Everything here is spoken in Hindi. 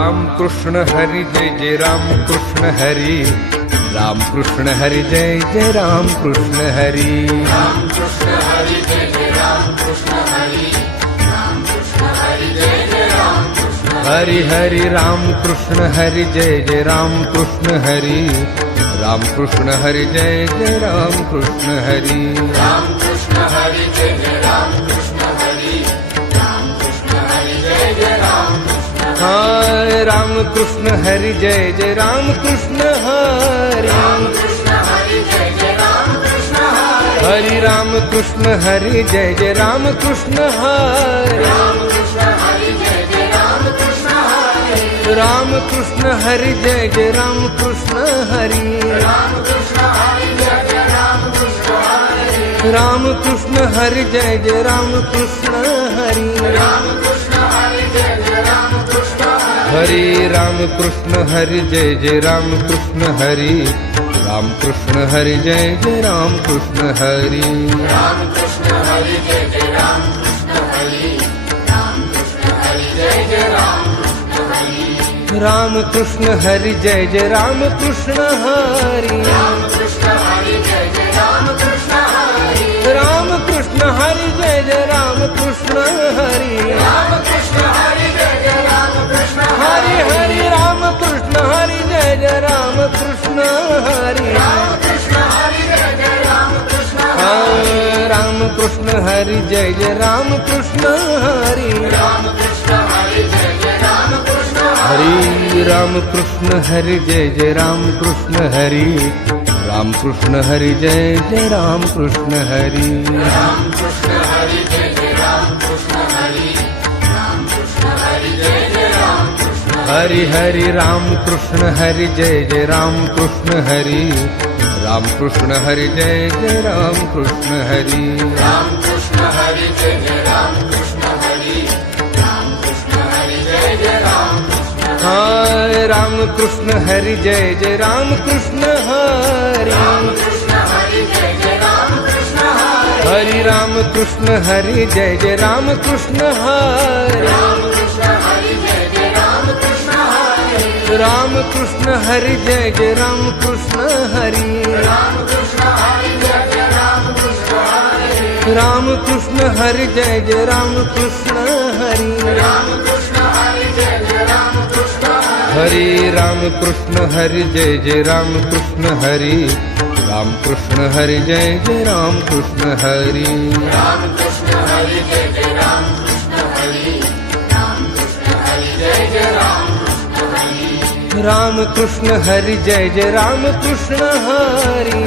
राम कृष्ण हरी जय जय राम कृष्ण हरी, राम कृष्ण हरी जय जय राम कृष्ण हरी, राम कृष्ण हरि जय जय राम कृष्ण हरि, राम कृष्ण हरि जय जय राम कृष्ण हरि हरि राम कृष्ण हरि जय जय राम कृष्ण हरि, राम कृष्ण हरि जय जय राम कृष्ण हरि, राम कृष्ण हरि जय जय राम कृष्ण हरि, राम कृष्ण हरि जय जय राम कृष्ण हाय राम कृष्ण हरि जय जय राम कृष्ण हरि, राम कृष्ण हरि जय जय राम कृष्ण हरि, हरि राम कृष्ण हरि जय जय राम कृष्ण हरि, राम कृष्ण हरि जय जय राम कृष्ण हरि, राम कृष्ण हरि जय जय राम कृष्ण हरि, राम कृष्ण हरि जय जय राम कृष्ण हरि, राम कृष्ण हरि जय जय राम कृष्ण हरि, राम कृष्ण हरि जय जय राम कृष्ण हरि, हरि राम कृष्ण हरि जय जय राम कृष्ण हरि, राम कृष्ण हरि जय जय राम कृष्ण हरि, राम कृष्ण हरि जय जय राम कृष्ण हरि, राम कृष्ण हरि जय जय राम कृष्ण हरि, राम कृष्ण हरि जय जय राम कृष्ण हरि, राम कृष्ण हरि जय जय राम कृष्ण हरि, राम कृष्ण हरि जय जय राम कृष्ण हरि, राम कृष्ण हरि जय जय राम कृष्ण हरि हरि राम कृष्ण हरि जय जय राम कृष्ण हरि, राम कृष्ण हरि जय जय राम कृष्ण हाँ, राम कृष्ण हरि जय जय राम कृष्ण हरि, राम कृष्ण हरि जय जय राम कृष्ण हरि राम कृष्ण हरि जय जय राम कृष्ण हरि, राम कृष्ण हरि जय जय राम कृष्ण हरि, राम कृष्ण हरि जय जय राम कृष्ण हरि, राम कृष्ण हरि जय जय राम कृष्ण हरि हरि राम कृष्ण हरि जय जय राम कृष्ण हरि, राम कृष्ण हरि जय जय राम कृष्ण हरि, राम कृष्ण हरि जय जय राम कृष्ण हरि, राम कृष्ण हरि जय जय राम कृष्ण हाय राम कृष्ण हरि जय जय राम कृष्ण हरि, राम कृष्ण हरि जय जय राम कृष्ण हरि, हरि राम कृष्ण हरि जय जय राम कृष्ण हरि, राम कृष्ण हरि जय जय राम कृष्ण हरि, राम कृष्ण हरि जय जय राम कृष्ण हरि, राम कृष्ण हरि जय जय राम कृष्ण हरि, राम कृष्ण हरि जय जय राम कृष्ण हरि, राम कृष्ण हरि जय जय राम कृष्ण हरि, हरि राम कृष्ण हरि जय जय राम कृष्ण हरि, राम कृष्ण हरि जय जय राम कृष्ण हरि, राम कृष्ण हरि जय जय राम कृष्ण हरि, राम कृष्ण हरि जय जय राम कृष्ण हरि, राम कृष्ण हरि जय जय राम कृष्ण हरि,